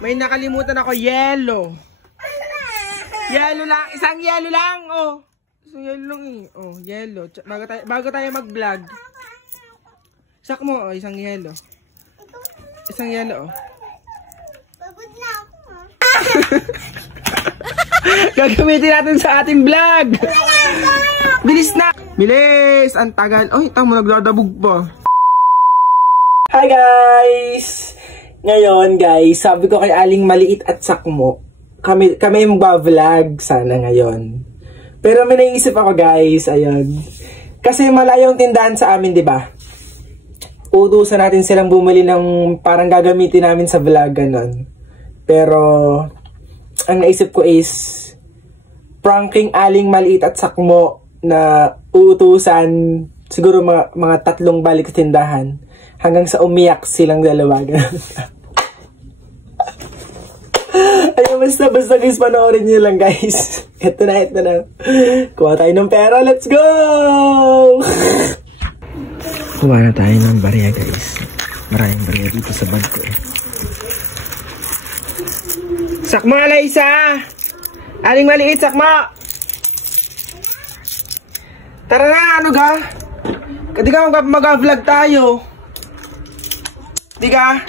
May nakalimutan ako, yellow. Yellow lang, isang yellow lang, oh. Isang yellow lang eh. Oh, yellow. Bago tayo mag-vlog. Sak mo, oh, isang yellow. Isang yellow, oh. Pagod na ako, ha? Gagamitin natin sa ating vlog. Bilis na. Bilis. Ang tagal. Oh, ito mo nagdadabog pa. Hi guys. Ngayon guys, sabi ko kay Aling Maliit at Sakmo, kami magba-vlog sana ngayon. Pero may naisip ako guys, ayun. Kasi malayo ang tindahan sa amin, 'di ba? Utusan natin silang bumili ng parang gagamitin namin sa vlog ganon. Pero ang naisip ko is pranking Aling Maliit at Sakmo na uutusan siguro mga 3 balik sa tindahan hanggang sa umiyak silang dalawa. Ayun, basta guys, panoorin nyo lang guys. Ito na. Kuha tayo ng pera, let's go! Kuha na tayo ng barya guys. Maraming barya dito sa bag ko eh. Sakmo, Alaysa! Aling Maliit, Sakmo! Tara na, ano ga? Di ka mag-vlog tayo. Di ka?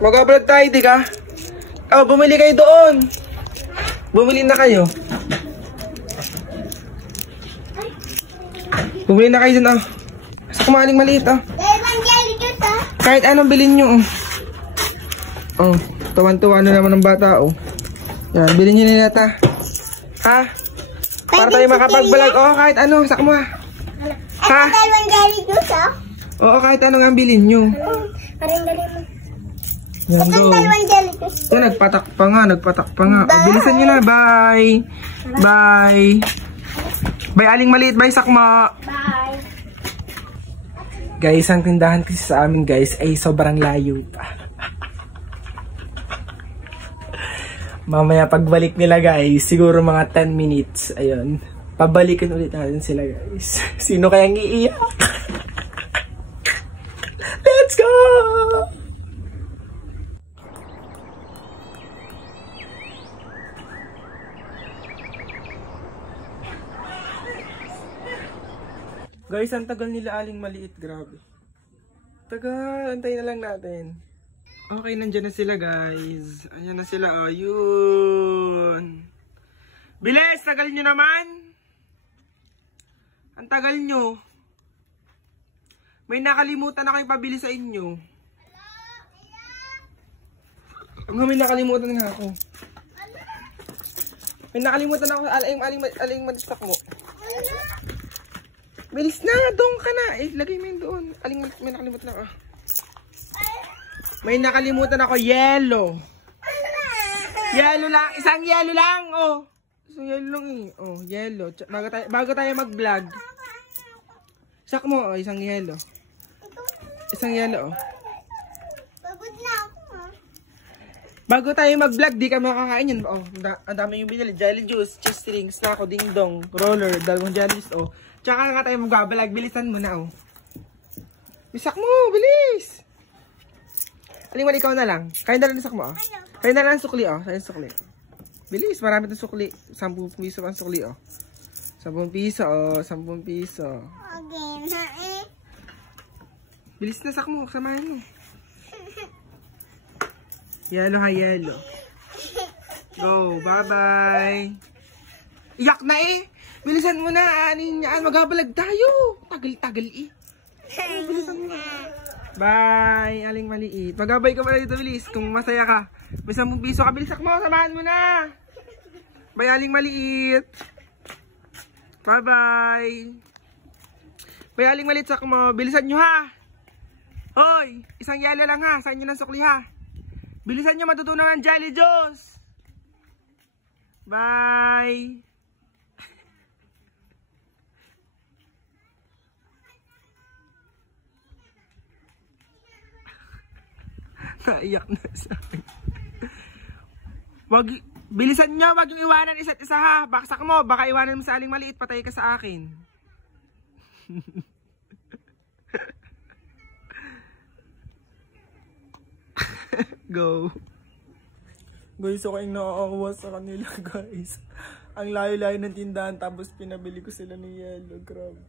Mag-vlog tayo, di ka? Oh, bumili kayo doon. Bumili na kayo. Bumili na kayo doon, oh. Sakmo, Aling Maliit, oh. Kahit anong bilhin nyo, oh. Oh, tuwan-tuwa na naman ng bata, oh. Yan, bilhin nyo nila ta. Ha? Para tayo makapag-vlog. Oo, kahit ano, Sakmo, ha? Ha? Oo, kahit ano nga bilhin nyo. Yan, go. Yan, nagpatak pa nga. Oh, bilisan nyo na, bye. Bye. Bye, Aling Maliit, bye, Sakmo. Bye. Guys, ang tindahan kasi sa amin, guys, ay sobrang layo pa. Mamaya pagbalik nila guys, siguro mga 10 minutes, ayun. Pabalikin ulit natin sila guys. Sino kayang iiyak? Let's go! Guys, ang tagal nila Aling Maliit, grabe. Tagal, antayin na lang natin. Okay, nandiyan na sila guys. Ayan na sila, oh, yun. Bilis, tagal nyo naman. Ang tagal nyo. May nakalimutan na kayo pabili sa inyo. May nakalimutan na ako. May nakalimutan ako, Aling Maliit mo. Bilis na, doon ka na. Eh, lagay mo yun doon. May nakalimutan na ako. May nakalimutan ako, yellow. Yellow lang, isang yellow lang, oh. Isang yellow lang eh. Oh, yellow. Bago tayo mag-vlog. Sak mo, oh, isang yellow. Isang yellow, oh. Pagod na ako, ha? Bago tayo mag-vlog, di ka makakain yan. Oh, ang dami yung binili. Jelly juice, cheese strings, nako, ding dong, roller, dalawang jelly juice, oh. Tsaka nga tayo mag-vlog, bilisan mo na, oh. Bisak mo, bilis. Aling Maliit, ikaw na lang. Kain na lang Sakmo, oh. Kain na lang sukli, oh. Kain sukli. Bilis, marami itong sukli. 10 piso ang sukli, oh. 10 piso, oh. 10 piso. Okay na eh. Bilis na, Sakmo. Samahan mo. Yellow ha, yellow. Go, bye-bye. Iyak na eh. Bilisan mo na. Anin yan, maghabalag tayo. Tagal-tagal eh. Bilisan mo na. Bye, Aling Maliit. Magabay ka pala dito, bilis. Kung masaya ka. May 10 piso ka, bilis Sakmo. Samahan mo na. Bye, Aling Maliit. Bye-bye. Bye, Aling Maliit, Sakmo. Bilisan nyo ha. Hoy, isang yelo lang ha. Saan nyo ng sukli ha. Bilisan nyo, matutunan ng Jelly Juice. Bye. Naiyak na sa akin. Bilisan nyo, wag yung iwanan isa't isa ha. Baksak mo, baka iwanan mo sa Aling Maliit, patay ka sa akin. Go. Guys, ako yung naaawa sa kanila, guys. Ang layo-layo ng tindahan, tapos pinabili ko sila ng yelo. Grabe.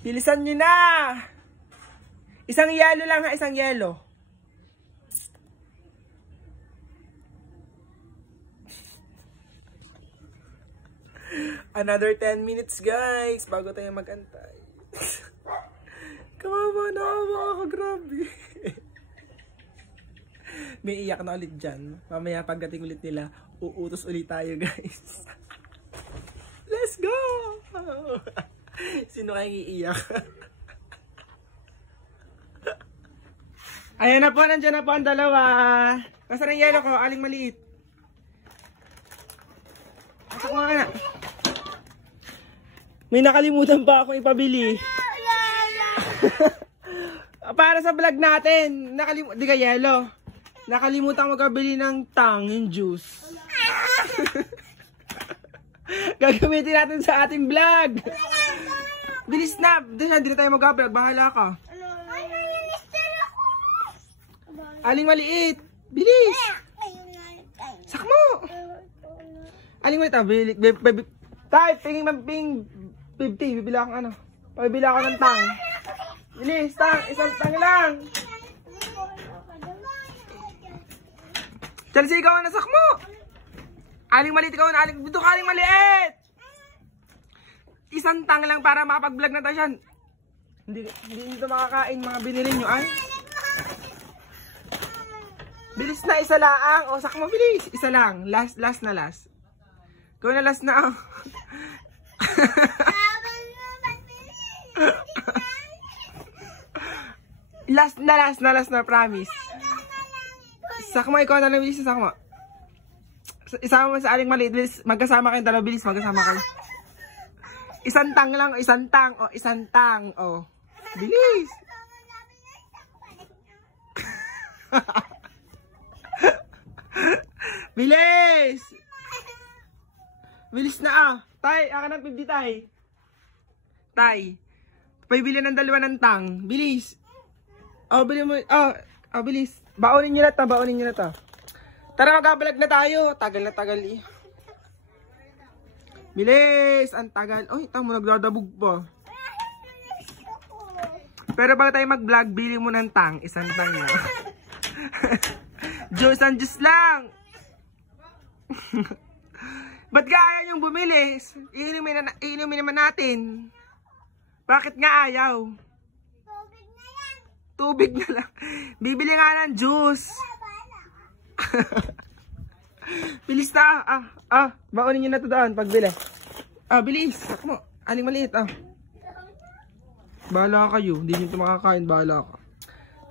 Bilisan nyo na! Isang yelo lang ha, isang yelo. Another 10 minutes, guys, bago tayo mag-antay. Kawawa na ako, grabe. May iyak na ulit dyan. Mamaya pagdating ulit nila, uutos ulit tayo, guys. Let's go! Sino kayang iiyak? Ayan na po, nandiyan na po ang dalawa. Nasaan ang yelo ko? Aling maliit. Pasok mo nga na. May nakalimutan pa akong ipabili. Para sa vlog natin. Di ka yelo. Nakalimutan magkabili ng tang, yung juice. Gagamitin natin sa ating vlog. Bilis na. Hindi na tayo mag-vlog. Bahala ka. Aling maliit. Bilis. Sakmo. Aling maliit. Tay, pingin 50. Bibila akong ano. Pabibila ako ng tang. Bilis, tang. Isang tang lang. Chelsea, ikaw ang nasak mo. Aling maliit, ikaw na. Dito ka, aling maliit. Isang tang lang para makapag-vlog na tayo yan. Hindi nito makakain mga binili nyo, ay. Bilis na, isa lang. O, sak mo, bilis. Isa lang. Last na last. Ikaw na last na, oh. Last na, promise. Sak mo, ikaw na lang, bilis, sak mo. Isama mo sa aling maliit, bilis. Magkasama kayong dalawa, bilis, magkasama kayo. Isang tang lang, isang tang, oh. Bilis. Bilis. Bilis na, ah. Tay, akin ng 50, tay. Tay. Pabili ng dalawa ng tang. Bilis. Oh, bili mo. Oh, bilis. Baonin nyo na to, Tara, mag-vlog na tayo. Tagal na eh. Bilis. Ang tagal. Oy, tamo, nagdadabog pa. Pero bago tayo mag-vlog, bili mo ng tang. Isang tang na. Diyos ang Diyos lang. Ba't ka ayaw niyong bumili? Iinumin naman natin. Bakit nga ayaw? Tubig na lang. Bibili nga ng juice. Bilis na. Baonin nyo na ito doon pagbili. Bilis. Sakmo. Aling maliit, Bahala kayo. Hindi nyo ito makakain. Bahala ka.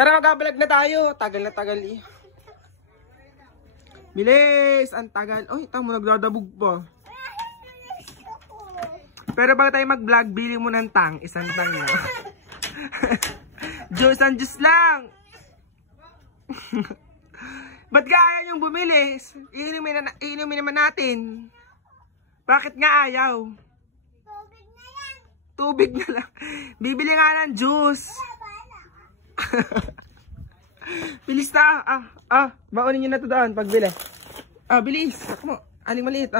Tara, mag-vlog na tayo. Tagal eh. Bilis. Ang tagal. Oy, tamo, nagdadabog pa. Pero bago tayo mag-vlog, bili mo ng tang. Isang tang na. Diyos ang Diyos lang. Ba't ka ayaw niyong bumili? Iinumin naman natin. Bakit nga ayaw? Tubig na lang. Bibili nga ng juice. Bilis na. Baonin nyo na ito doon pagbili. Bilis. Sakmo. Aling maliit,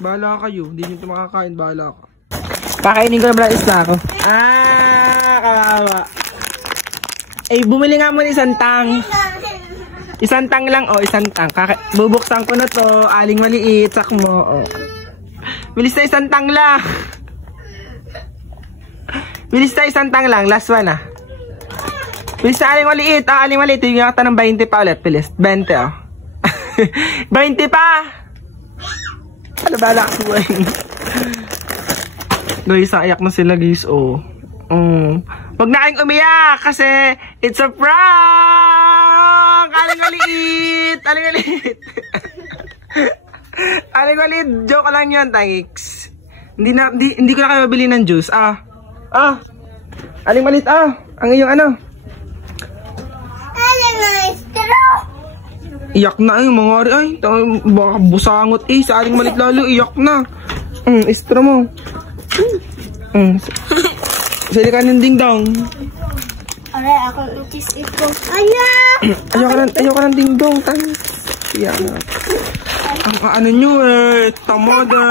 Bahala kayo. Hindi nyo ito makakain. Bahala ka. Kakainin ko na pala isa ako. Kawawa. Bumili nga muna isang tang. Isang tang lang, isang tang. Bubuksan ko na to. Aling maliit. Sakmo, Bilis na, isang tang lang. Bilis na, isang tang lang. Last one, Bilis na, aling maliit. Aling maliit. Yung nakata ng 20 pa ulit. Bilis. 20, 20 pa! Ano ba lang ko, Guys, ayak na sila, guys, Huwag na kayong umiyak kasi it's a prank! Aling maliit! Aling maliit! Aling maliit! Joke lang yun, thanks. Hindi ko na kayo mabili ng juice. Aling maliit, ang iyong ano? Iyak na mga ari. Ay, baka busangot sa aling maliit lalo. Iyak na. Istro mo. Sali ka ng ding dong. Aray, ako itis ito. Ano? Ayoko ng dingdong. Yan. Ang ano nyo eh. Tamoda.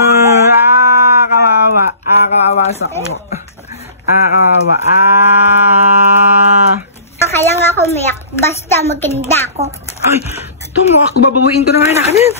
Kawawa. Kawawa sa ko. Kawawa. Kaya nga ako umiyak. Basta maganda ako. Ay, tumakbo. Babawiin ko na nga na kanin.